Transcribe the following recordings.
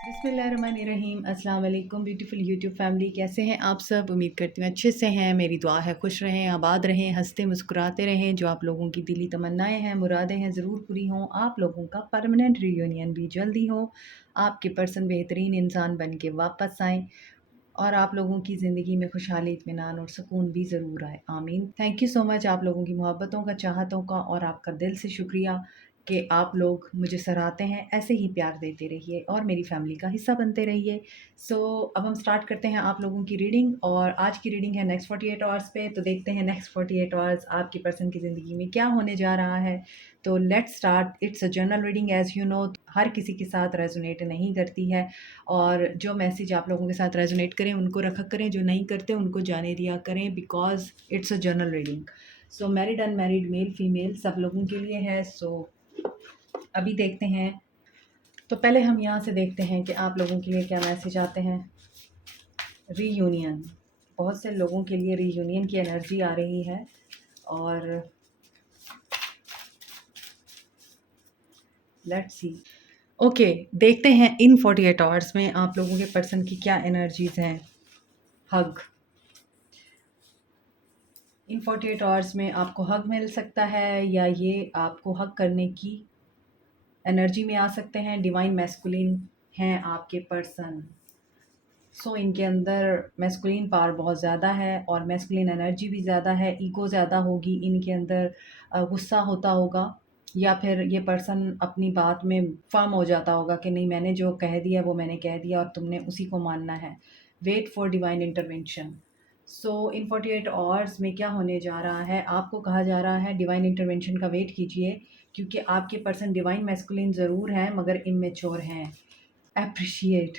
बिस्मिल्लाहिर्रहमानिर्रहीम। अस्सलाम वालेकुम ब्यूटीफुल यूट्यूब फैमिली, कैसे हैं आप सब? उम्मीद करती हूँ अच्छे से हैं। मेरी दुआ है खुश रहें, आबाद रहें, हंसते मुस्कुराते रहें। जो आप लोगों की दिली तमन्नाएं हैं, मुरादें हैं, ज़रूर पूरी हों। आप लोगों का परमानेंट रीयूनियन भी जल्दी हो, आपके पर्सन बेहतरीन इंसान बन के वापस आएँ और आप लोगों की ज़िंदगी में खुशहाली, इत्मीनान और सुकून भी ज़रूर आए। आमीन। थैंक यू सो मच आप लोगों की मोहब्बतों का, चाहतों का, और आपका दिल से शुक्रिया कि आप लोग मुझे सराहते हैं। ऐसे ही प्यार देते रहिए और मेरी फैमिली का हिस्सा बनते रहिए। अब हम स्टार्ट करते हैं आप लोगों की रीडिंग, और आज की रीडिंग है नेक्स्ट 48 आवर्स पे। तो देखते हैं नेक्स्ट 48 आवर्स आपकी पर्सन की ज़िंदगी में क्या होने जा रहा है। तो let's start. It's a general reading, as you know. हर किसी के साथ रेजोनेट नहीं करती है, और जो मैसेज आप लोगों के साथ रेजोनेट करें उनको रखा करें, जो नहीं करते उनको जाने दिया करें, because it's a general reading. So married unmarried, male female, सब लोगों के लिए है। अभी देखते हैं। तो पहले हम यहाँ से देखते हैं कि आप लोगों के लिए क्या मैसेज आते हैं। रीयूनियन, बहुत से लोगों के लिए रीयूनियन की एनर्जी आ रही है। और लेट्स सी। ओके, देखते हैं इन 48 आवर्स में आप लोगों के पर्सन की क्या एनर्जीज हैं। हग, इन 48 आवर्स में आपको हग मिल सकता है, या ये आपको हग करने की एनर्जी में आ सकते हैं। डिवाइन मैस्कुलिन हैं आपके पर्सन। इनके अंदर मैस्कुलिन पावर बहुत ज़्यादा है और मैस्कुलिन एनर्जी भी ज़्यादा है। ईगो ज़्यादा होगी इनके अंदर, गुस्सा होता होगा, या फिर ये पर्सन अपनी बात में फर्म हो जाता होगा कि नहीं, मैंने जो कह दिया वो मैंने कह दिया और तुमने उसी को मानना है। Wait for divine intervention. In 48 hours में क्या होने जा रहा है, आपको कहा जा रहा है डिवाइन इंटरवेंशन का वेट कीजिए, क्योंकि आपके पर्सन डिवाइन मैस्कुलिन ज़रूर हैं मगर इमेच्योर हैं। एप्रिशिएट।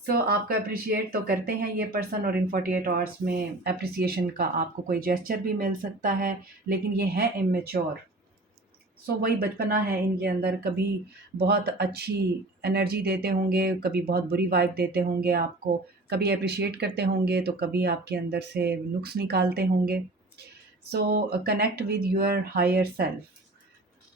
आपको अप्रिशिएट तो करते हैं ये पर्सन, और इन 48 आवर्स में अप्रिसिएशन का आपको कोई जेस्चर भी मिल सकता है, लेकिन ये है इमेच्योर। वही बचपना है इनके अंदर। कभी बहुत अच्छी एनर्जी देते होंगे, कभी बहुत बुरी वाइब देते होंगे आपको, कभी अप्रिशिएट करते होंगे तो कभी आपके अंदर से नुक्स निकालते होंगे। Connect with your higher self.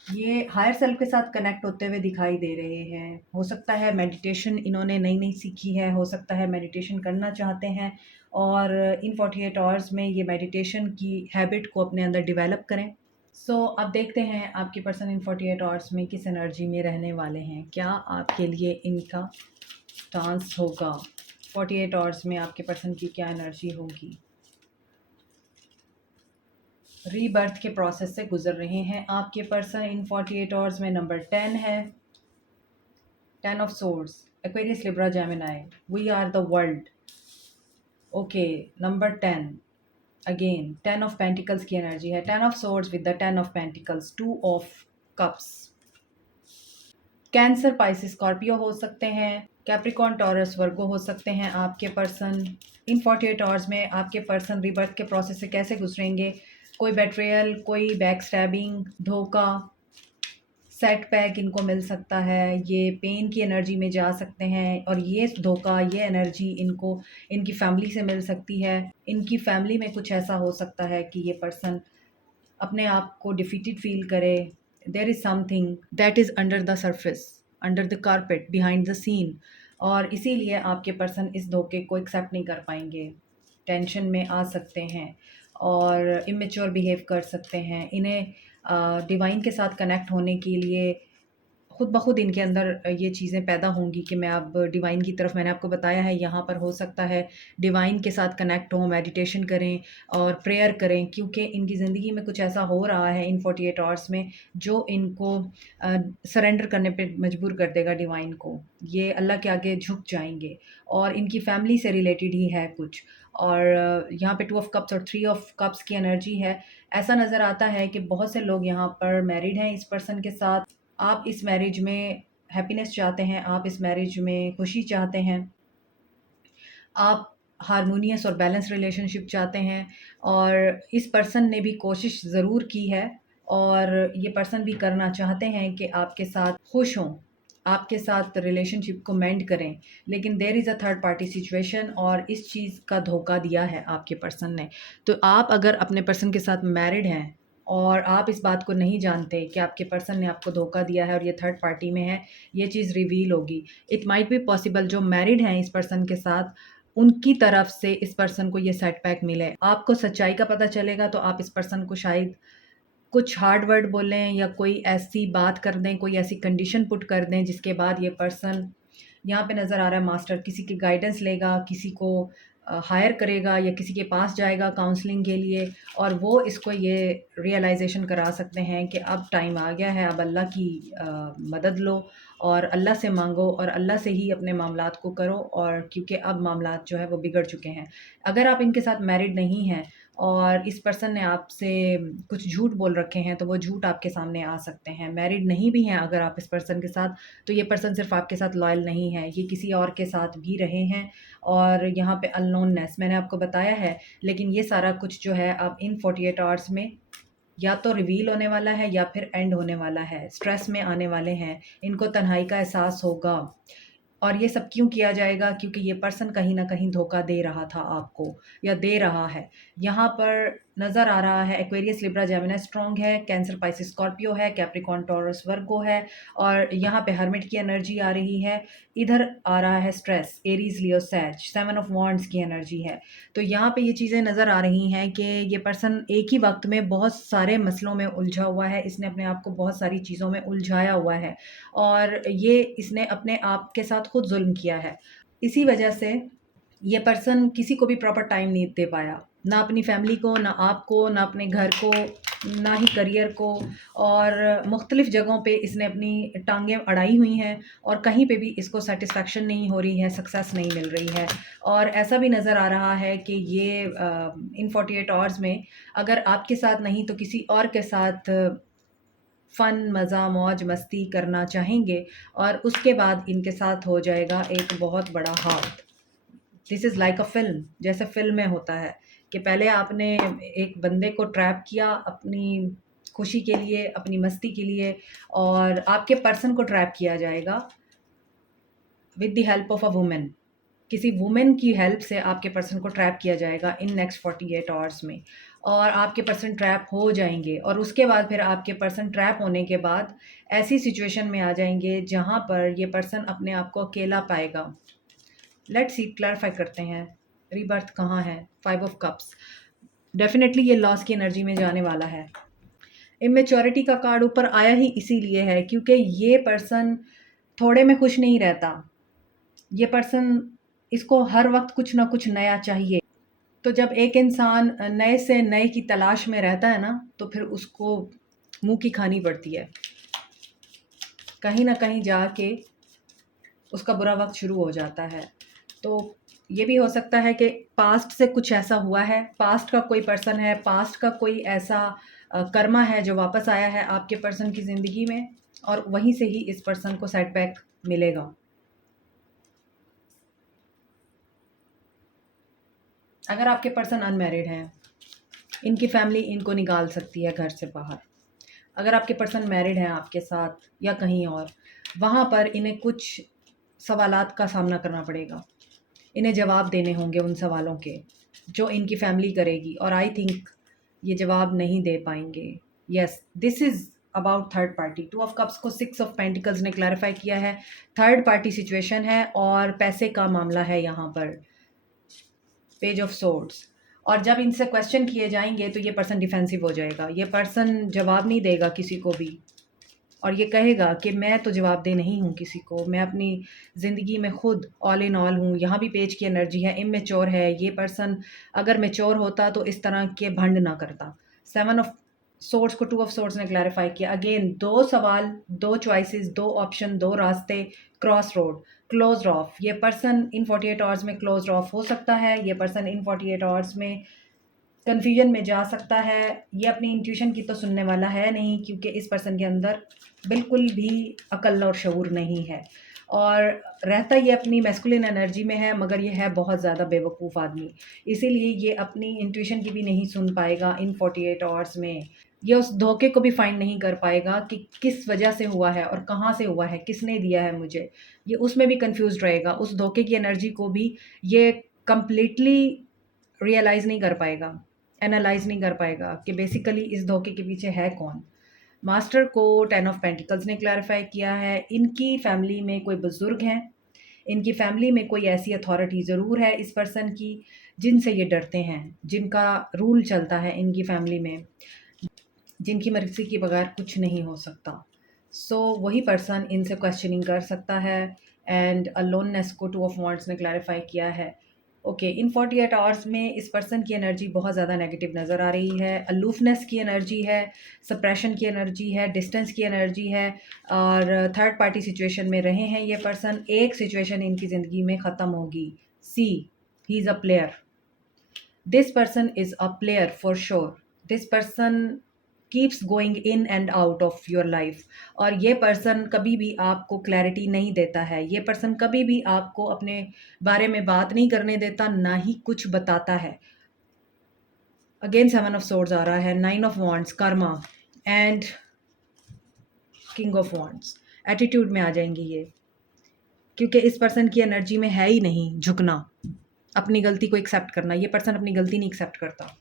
ये हायर सेल्फ के साथ कनेक्ट होते हुए दिखाई दे रहे हैं। हो सकता है मेडिटेशन इन्होंने नई नई सीखी है, हो सकता है मेडिटेशन करना चाहते हैं, और इन 48 आवर्स में ये मेडिटेशन की हैबिट को अपने अंदर डेवलप करें। अब देखते हैं आपके पर्सन इन 48 आवर्स में किस एनर्जी में रहने वाले हैं, क्या आपके लिए इनका स्टांस होगा। 48 आवर्स में आपके पर्सन की क्या एनर्जी होगी। रीबर्थ के प्रोसेस से गुजर रहे हैं आपके पर्सन इन 48 आवर्स में। नंबर 10 है, 10 of swords, Aquarius, Libra, Gemini. We are the world. Okay, number 10 again 10 of pentacles की एनर्जी है। 10 of swords with the 10 of pentacles, 2 of cups. Cancer, Pisces, Scorpio हो सकते हैं। कैप्रिकॉन, टॉरस, वर्गो हो सकते हैं आपके पर्सन। इन 48 आवर्स में आपके पर्सन रीबर्थ के प्रोसेस से कैसे गुजरेंगे। कोई बेट्रियल, कोई बैक स्टैबिंग, धोखा, सेटबैक इनको मिल सकता है। ये पेन की एनर्जी में जा सकते हैं, और ये धोखा, ये एनर्जी इनको इनकी फैमिली से मिल सकती है। इनकी फैमिली में कुछ ऐसा हो सकता है कि ये पर्सन अपने आप को डिफीटेड फील करे। There is something that is under the surface, under the carpet, behind the scene, और इसीलिए आपके पर्सन इस धोखे को एक्सेप्ट नहीं कर पाएंगे। टेंशन में आ सकते हैं और इमेच्योर बिहेव कर सकते हैं। इन्हें डिवाइन के साथ कनेक्ट होने के लिए खुद ब खुद इनके अंदर ये चीज़ें पैदा होंगी कि मैं अब डिवाइन की तरफ, मैंने आपको बताया है यहाँ पर हो सकता है डिवाइन के साथ कनेक्ट हों, मेडिटेशन करें और प्रेयर करें, क्योंकि इनकी ज़िंदगी में कुछ ऐसा हो रहा है इन 48 आवर्स में जो इनको सरेंडर करने पे मजबूर कर देगा डिवाइन को। ये अल्लाह के आगे झुक जाएंगे, और इनकी फैमिली से रिलेटेड ही है कुछ। और यहाँ पे 2 ऑफ कप्स और 3 ऑफ कप्स की एनर्जी है। ऐसा नज़र आता है कि बहुत से लोग यहाँ पर मैरिड हैं इस पर्सन के साथ। आप इस मैरिज में हैप्पीनेस चाहते हैं, आप इस मैरिज में खुशी चाहते हैं, आप हारमोनियस और बैलेंस रिलेशनशिप चाहते हैं, और इस पर्सन ने भी कोशिश ज़रूर की है, और ये पर्सन भी करना चाहते हैं कि आपके साथ खुश हों, आपके साथ रिलेशनशिप को मेंड करें, लेकिन there is a third party situation, और इस चीज़ का धोखा दिया है आपके पर्सन ने। तो आप अगर अपने पर्सन के साथ मैरिड हैं और आप इस बात को नहीं जानते कि आपके पर्सन ने आपको धोखा दिया है और ये थर्ड पार्टी में है, ये चीज़ रिवील होगी। इट माइट बी पॉसिबल जो मैरिड हैं इस पर्सन के साथ, उनकी तरफ से इस पर्सन को ये सेटबैक मिले। आपको सच्चाई का पता चलेगा तो आप इस पर्सन को शायद कुछ हार्ड वर्ड बोलें या कोई ऐसी बात कर दें, कोई ऐसी कंडीशन पुट कर दें जिसके बाद ये पर्सन, यहाँ पे नज़र आ रहा है मास्टर, किसी की गाइडेंस लेगा, किसी को हायर करेगा या किसी के पास जाएगा काउंसलिंग के लिए, और वो इसको ये रियलाइजेशन करा सकते हैं कि अब टाइम आ गया है, अब अल्लाह की मदद लो और अल्लाह से मांगो और अल्लाह से ही अपने मामलात को करो, और क्योंकि अब मामलात जो है वो बिगड़ चुके हैं। अगर आप इनके साथ मैरिड नहीं हैं और इस पर्सन ने आपसे कुछ झूठ बोल रखे हैं तो वो झूठ आपके सामने आ सकते हैं। मैरिड नहीं भी हैं अगर आप इस पर्सन के साथ, तो ये पर्सन सिर्फ आपके साथ लॉयल नहीं है, ये किसी और के साथ भी रहे हैं। और यहाँ पे अननोननेस मैंने आपको बताया है, लेकिन ये सारा कुछ जो है अब इन 48 आवर्स में या तो रिवील होने वाला है या फिर एंड होने वाला है। स्ट्रेस में आने वाले हैं, इनको तन्हाई का एहसास होगा। और ये सब क्यों किया जाएगा? क्योंकि ये पर्सन कहीं न कहीं धोखा दे रहा था आपको या दे रहा है। यहाँ पर नज़र आ रहा है एक्वेरियस, लिब्रा, जेमिनी स्ट्रॉन्ग है, कैंसर, पाइसिस, स्कॉर्पियो है, कैप्रिकॉर्न, टॉरस, वर्गो है, और यहाँ पे हर्मिट की एनर्जी आ रही है। इधर आ रहा है स्ट्रेस, एरीज़, लियो, सैज, 7 ऑफ वांड्स की एनर्जी है। तो यहाँ पे ये चीज़ें नज़र आ रही हैं कि ये पर्सन एक ही वक़्त में बहुत सारे मसलों में उलझा हुआ है। इसने अपने आप को बहुत सारी चीज़ों में उलझाया हुआ है और ये इसने अपने आप के साथ खुद ज़ुल्म किया है। इसी वजह से ये पर्सन किसी को भी प्रॉपर टाइम नहीं दे पाया, ना अपनी फैमिली को, ना आपको, ना अपने घर को, ना ही करियर को, और मुख्तलिफ़ जगहों पे इसने अपनी टांगें अड़ाई हुई हैं और कहीं पे भी इसको सेटिस्फेक्शन नहीं हो रही है, सक्सेस नहीं मिल रही है। और ऐसा भी नज़र आ रहा है कि ये इन 48 आवर्स में अगर आपके साथ नहीं तो किसी और के साथ फ़न, मज़ा, मौज, मस्ती करना चाहेंगे और उसके बाद इनके साथ हो जाएगा एक बहुत बड़ा हादसा। This is like a film, जैसे फ़िल्म में होता है कि पहले आपने एक बंदे को ट्रैप किया अपनी खुशी के लिए, अपनी मस्ती के लिए, और आपके पर्सन को ट्रैप किया जाएगा with the help of a woman. किसी वुमेन की हेल्प से आपके पर्सन को ट्रैप किया जाएगा इन नेक्स्ट 48 आवर्स में, और आपके पर्सन ट्रैप हो जाएँगे और उसके बाद फिर आपके पर्सन ट्रैप होने के बाद ऐसी सिचुएशन में आ जाएँगे जहाँ पर ये पर्सन अपने आप को अकेला पाएगा। लेट्स सी, क्लैरिफाई करते हैं रीबर्थ कहाँ है। 5 ऑफ कप्स, डेफिनेटली ये लॉस की एनर्जी में जाने वाला है। इमेच्योरिटी का कार्ड ऊपर आया ही इसीलिए है क्योंकि ये पर्सन थोड़े में खुश नहीं रहता। ये पर्सन, इसको हर वक़्त कुछ ना कुछ नया चाहिए। तो जब एक इंसान नए से नए की तलाश में रहता है ना, तो फिर उसको मुँह की खानी पड़ती है। कहीं न कहीं जाके उसका बुरा वक़्त शुरू हो जाता है। तो ये भी हो सकता है कि पास्ट से कुछ ऐसा हुआ है, पास्ट का कोई पर्सन है, पास्ट का कोई ऐसा कर्मा है जो वापस आया है आपके पर्सन की ज़िंदगी में, और वहीं से ही इस पर्सन को सेटबैक मिलेगा। अगर आपके पर्सन अनमैरिड हैं, इनकी फैमिली इनको निकाल सकती है घर से बाहर। अगर आपके पर्सन मैरिड हैं आपके साथ या कहीं और, वहाँ पर इन्हें कुछ सवालात का सामना करना पड़ेगा। इन्हें जवाब देने होंगे उन सवालों के जो इनकी फैमिली करेगी, और आई थिंक ये जवाब नहीं दे पाएंगे। Yes, this is about third party. 2 of cups को 6 ऑफ पेंटिकल्स ने क्लैरिफाई किया है। थर्ड पार्टी सिचुएशन है और पैसे का मामला है यहाँ पर। पेज ऑफ सोर्ड्स, और जब इनसे क्वेश्चन किए जाएंगे तो ये पर्सन डिफेंसिव हो जाएगा। ये पर्सन जवाब नहीं देगा किसी को भी, और ये कहेगा कि मैं तो जवाबदेह नहीं हूँ किसी को, मैं अपनी ज़िंदगी में खुद ऑल इन ऑल हूँ। यहाँ भी पेज की एनर्जी है, इमेच्योर है ये पर्सन। अगर मेच्योर होता तो इस तरह के भंड ना करता। 7 ऑफ सोर्स को 2 ऑफ सोर्स ने क्लैरिफाई किया। अगेन 2 सवाल, 2 चॉइसेस, 2 ऑप्शन, 2 रास्ते, क्रॉस रोड, क्लोज ऑफ। ये पर्सन इन 48 आवर्स में क्लोज ऑफ हो सकता है। ये पर्सन इन 48 आवर्स में कन्फ्यूजन में जा सकता है। ये अपनी इंट्यूशन की तो सुनने वाला है नहीं, क्योंकि इस पर्सन के अंदर बिल्कुल भी अकल और शऊर नहीं है, और रहता ये अपनी मैस्कुलिन एनर्जी में है, मगर ये है बहुत ज़्यादा बेवकूफ़ आदमी। इसीलिए ये अपनी इंट्यूशन की भी नहीं सुन पाएगा इन 48 आवर्स में। ये उस धोखे को भी फाइंड नहीं कर पाएगा कि किस वजह से हुआ है और कहाँ से हुआ है, किसने दिया है मुझे। ये उसमें भी कन्फ्यूज़्ड रहेगा। उस धोखे की एनर्जी को भी ये कंप्लीटली रियलाइज़ नहीं कर पाएगा। एनालाइज नहीं कर पाएगा कि बेसिकली इस धोखे के पीछे है कौन। मास्टर को 10 ऑफ पेंटिकल्स ने क्लैरिफाई किया है, इनकी फैमिली में कोई बुजुर्ग हैं, इनकी फैमिली में कोई ऐसी अथॉरिटी ज़रूर है इस पर्सन की जिनसे ये डरते हैं, जिनका रूल चलता है इनकी फैमिली में, जिनकी मर्ज़ी के बगैर कुछ नहीं हो सकता। सो वही पर्सन इनसे क्वेश्चनिंग कर सकता है। एंड अलोननेस को 2 ऑफ वांड्स ने क्लैरिफाई किया है। ओके, इन 48 आवर्स में इस पर्सन की एनर्जी बहुत ज़्यादा नेगेटिव नज़र आ रही है। अलूफनेस की एनर्जी है, सप्रेशन की एनर्जी है, डिस्टेंस की एनर्जी है, और थर्ड पार्टी सिचुएशन में रहे हैं ये पर्सन। एक सिचुएशन इनकी ज़िंदगी में ख़त्म होगी। See, he is a player, this person is a player for sure. This person keeps going in and out of your life, और ये पर्सन कभी भी आपको क्लैरिटी नहीं देता है। ये पर्सन कभी भी आपको अपने बारे में बात नहीं करने देता, ना ही कुछ बताता है। अगेन 7 ऑफ सोर्ड्स आ रहा है, 9 of wands, Karma, and king of wands. Attitude में आ जाएंगी ये, क्योंकि इस पर्सन की एनर्जी में है ही नहीं झुकना, अपनी गलती को एक्सेप्ट करना। ये पर्सन अपनी गलती नहीं एक्सेप्ट करता।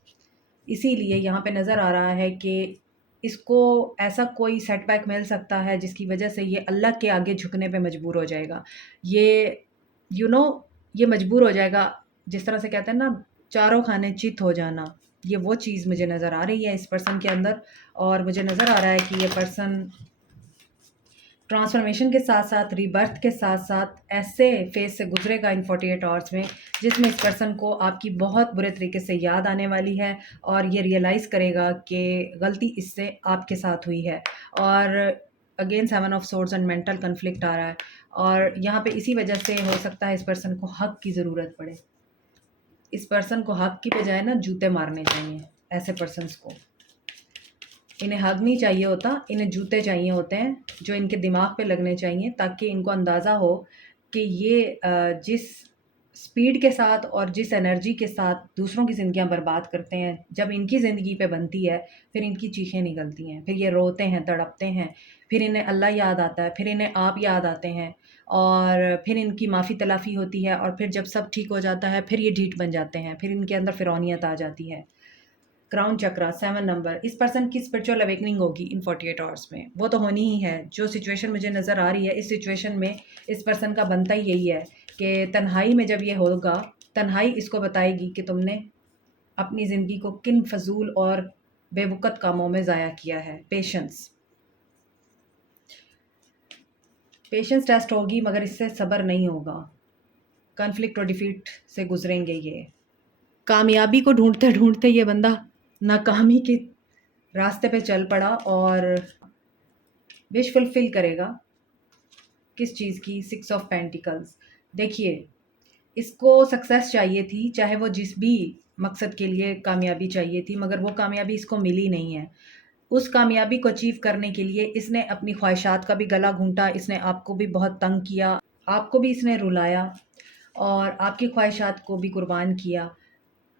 इसीलिए यहाँ पे नज़र आ रहा है कि इसको ऐसा कोई सेटबैक मिल सकता है जिसकी वजह से ये अल्लाह के आगे झुकने पे मजबूर हो जाएगा। ये यू you नो know, ये मजबूर हो जाएगा, जिस तरह से कहते हैं ना, चारों खाने चित हो जाना। ये वो चीज़ मुझे नज़र आ रही है इस पर्सन के अंदर। और मुझे नज़र आ रहा है कि ये पर्सन ट्रांसफॉर्मेशन के साथ साथ, रीबर्थ के साथ साथ ऐसे फेज से गुजरेगा इन 48 आवर्स में, जिसमें इस पर्सन को आपकी बहुत बुरे तरीके से याद आने वाली है, और ये रियलाइज़ करेगा कि गलती इससे आपके साथ हुई है। और again 7 of swords and mental conflict आ रहा है, और यहाँ पे इसी वजह से हो सकता है इस पर्सन को हक की ज़रूरत पड़े। इस पर्सन को हक की बजाय ना जूते मारने चाहिए ऐसे पर्सनस को। इन्हें हग नहीं चाहिए होता, इन्हें जूते चाहिए होते हैं जो इनके दिमाग पे लगने चाहिए, ताकि इनको अंदाज़ा हो कि ये जिस स्पीड के साथ और जिस एनर्जी के साथ दूसरों की ज़िंदगियां बर्बाद करते हैं, जब इनकी ज़िंदगी पे बनती है फिर इनकी चीखें निकलती हैं, फिर ये रोते हैं, तड़पते हैं, फिर इन्हें अल्लाह याद आता है, फिर इन्हें आप याद आते हैं, और फिर इनकी माफ़ी तलाफ़ी होती है, और फिर जब सब ठीक हो जाता है फिर ये ढीठ बन जाते हैं, फिर इनके अंदर फ़िरौनियत आ जाती है। क्राउन चक्रा 7 नंबर, इस पर्सन की स्पिरिचुअल अवेकनिंग होगी इन 48 आवर्स में। वो तो होनी ही है। जो सिचुएशन मुझे नज़र आ रही है, इस सिचुएशन में इस पर्सन का बनता ही यही है कि तन्हाई में जब ये होगा, तन्हाई इसको बताएगी कि तुमने अपनी ज़िंदगी को किन फजूल और बेवकत कामों में ज़ाया किया है। पेशेंस, पेशेंस टेस्ट होगी, मगर इससे सब्र नहीं होगा। कॉन्फ्लिक्ट और डिफीट से गुजरेंगे ये। कामयाबी को ढूंढते ढूंढते ये बंदा नाकामी के रास्ते पे चल पड़ा, और विश फुलफिल करेगा किस चीज़ की? 6 ऑफ पेंटिकल्स। देखिए, इसको सक्सेस चाहिए थी, चाहे वो जिस भी मकसद के लिए कामयाबी चाहिए थी, मगर वो कामयाबी इसको मिली नहीं है। उस कामयाबी को अचीव करने के लिए इसने अपनी ख्वाहिशात का भी गला घूंटा, इसने आपको भी बहुत तंग किया, आपको भी इसने रुलाया, और आपकी ख्वाहिशात को भी कुर्बान किया।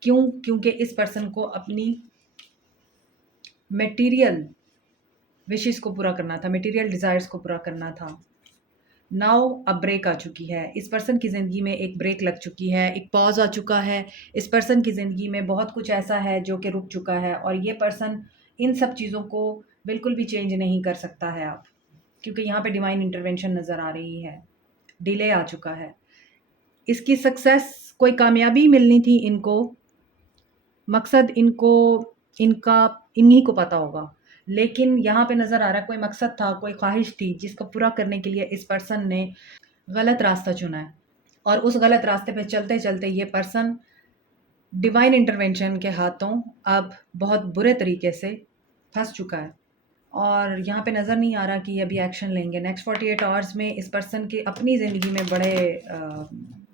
क्यों? क्योंकि इस पर्सन को अपनी मटेरियल विशेस को पूरा करना था, मटेरियल डिज़ायर्स को पूरा करना था। नाउ अब ब्रेक आ चुकी है, इस पर्सन की ज़िंदगी में एक ब्रेक लग चुकी है, एक पॉज आ चुका है। इस पर्सन की ज़िंदगी में बहुत कुछ ऐसा है जो कि रुक चुका है, और ये पर्सन इन सब चीज़ों को बिल्कुल भी चेंज नहीं कर सकता है आप, क्योंकि यहाँ पे डिवाइन इंटरवेंशन नज़र आ रही है। डिले आ चुका है। इसकी सक्सेस, कोई कामयाबी मिलनी थी इनको, मकसद इनको, इनका इन्हीं को पता होगा, लेकिन यहाँ पे नज़र आ रहा है कोई मकसद था, कोई ख्वाहिश थी जिसको पूरा करने के लिए इस पर्सन ने गलत रास्ता चुना है, और उस गलत रास्ते पे चलते चलते ये पर्सन डिवाइन इंटरवेंशन के हाथों अब बहुत बुरे तरीके से फंस चुका है, और यहाँ पे नज़र नहीं आ रहा कि ये अभी एक्शन लेंगे। नेक्स्ट 48 आवर्स में इस पर्सन के अपनी ज़िंदगी में बड़े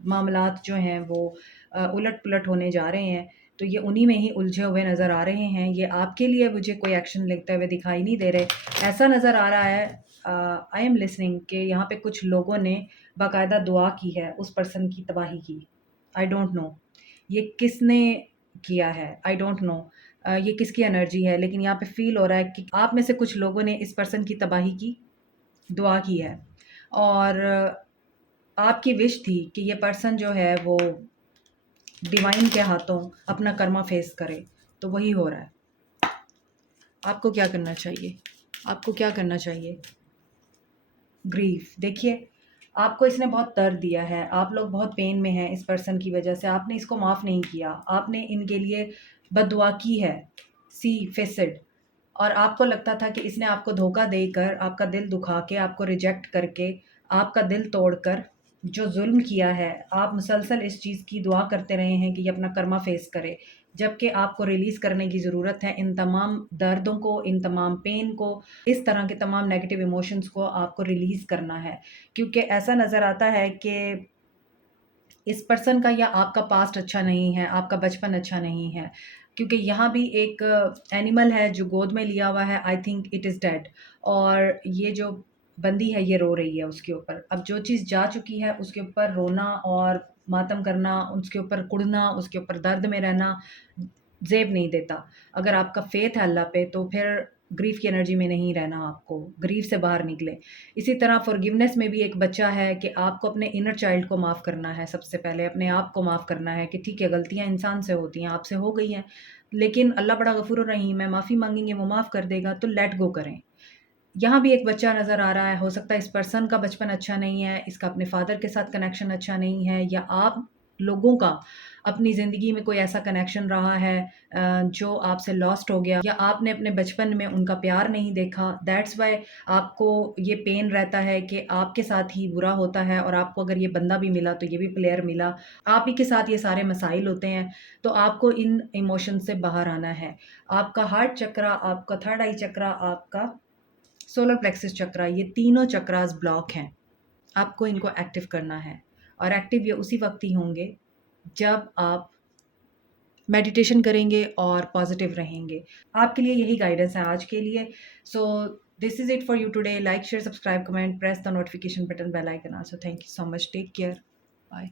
मामलात जो हैं वो उलट पुलट होने जा रहे हैं, तो ये उन्हीं में ही उलझे हुए नज़र आ रहे हैं। ये आपके लिए मुझे कोई एक्शन लेते हुए दिखाई नहीं दे रहे। ऐसा नज़र आ रहा है, आई एम लिसनिंग, कि यहाँ पे कुछ लोगों ने बाकायदा दुआ की है उस पर्सन की तबाही की। आई डोंट नो ये किसने किया है, आई डोंट नो ये किसकी एनर्जी है, लेकिन यहाँ पे फील हो रहा है कि आप में से कुछ लोगों ने इस पर्सन की तबाही की दुआ की है, और आपकी विश थी कि ये पर्सन जो है वो डिवाइन के हाथों अपना कर्मा फेस करे। तो वही हो रहा है। आपको क्या करना चाहिए? आपको क्या करना चाहिए? ग्रीफ। देखिए, आपको इसने बहुत दर्द दिया है, आप लोग बहुत पेन में हैं इस पर्सन की वजह से, आपने इसको माफ़ नहीं किया, आपने इनके लिए बददुआ की है, सी फेसिड। और आपको लगता था कि इसने आपको धोखा देकर, आपका दिल दुखा के, आपको रिजेक्ट करके, आपका दिल तोड़कर जो ज़ुल्म किया है, आप मुसलसल इस चीज़ की दुआ करते रहे हैं कि ये अपना कर्मा फ़ेस करे। जबकि आपको रिलीज़ करने की ज़रूरत है इन तमाम दर्दों को, इन तमाम पेन को, इस तरह के तमाम नेगेटिव इमोशंस को आपको रिलीज़ करना है। क्योंकि ऐसा नज़र आता है कि इस पर्सन का या आपका पास्ट अच्छा नहीं है, आपका बचपन अच्छा नहीं है। क्योंकि यहाँ भी एक एनिमल है जो गोद में लिया हुआ है, I think it is dead. और ये जो बंदी है ये रो रही है उसके ऊपर। अब जो चीज़ जा चुकी है उसके ऊपर रोना और मातम करना, उसके ऊपर कुढ़ना, उसके ऊपर दर्द में रहना ज़ेब नहीं देता। अगर आपका फ़ेथ है अल्लाह पे तो फिर ग्रीफ़ की एनर्जी में नहीं रहना आपको, ग्रीफ़ से बाहर निकलें। इसी तरह फ़ॉरगिवनेस में भी एक बच्चा है कि आपको अपने इनर चाइल्ड को माफ़ करना है, सबसे पहले अपने आप को माफ़ करना है कि ठीक है, गलतियाँ इंसान से होती हैं, आपसे हो गई हैं, लेकिन अल्लाह बड़ा गफ़ूर रहीम है, माफ़ी माँगेंगे वो माफ़ कर देगा, तो लेट गो करें। यहाँ भी एक बच्चा नज़र आ रहा है, हो सकता है इस पर्सन का बचपन अच्छा नहीं है, इसका अपने फ़ादर के साथ कनेक्शन अच्छा नहीं है, या आप लोगों का अपनी ज़िंदगी में कोई ऐसा कनेक्शन रहा है जो आपसे लॉस्ट हो गया, या आपने अपने बचपन में उनका प्यार नहीं देखा। दैट्स व्हाई आपको ये पेन रहता है कि आपके साथ ही बुरा होता है, और आपको अगर ये बंदा भी मिला तो ये भी प्लेयर मिला। आप ही के साथ ये सारे मसाइल होते हैं, तो आपको इन इमोशन से बाहर आना है। आपका हार्ट चक्रा, आपका थर्ड आई चक्रा, आपका सोलर प्लेक्सस चक्रा, ये तीनों चक्रास ब्लॉक हैं। आपको इनको एक्टिव करना है, और एक्टिव ये उसी वक्त ही होंगे जब आप मेडिटेशन करेंगे और पॉजिटिव रहेंगे। आपके लिए यही गाइडेंस है आज के लिए। So this is it for you today. Like, share, subscribe, comment, press the notification button, bell icon also. Thank you so much. Take care. Bye.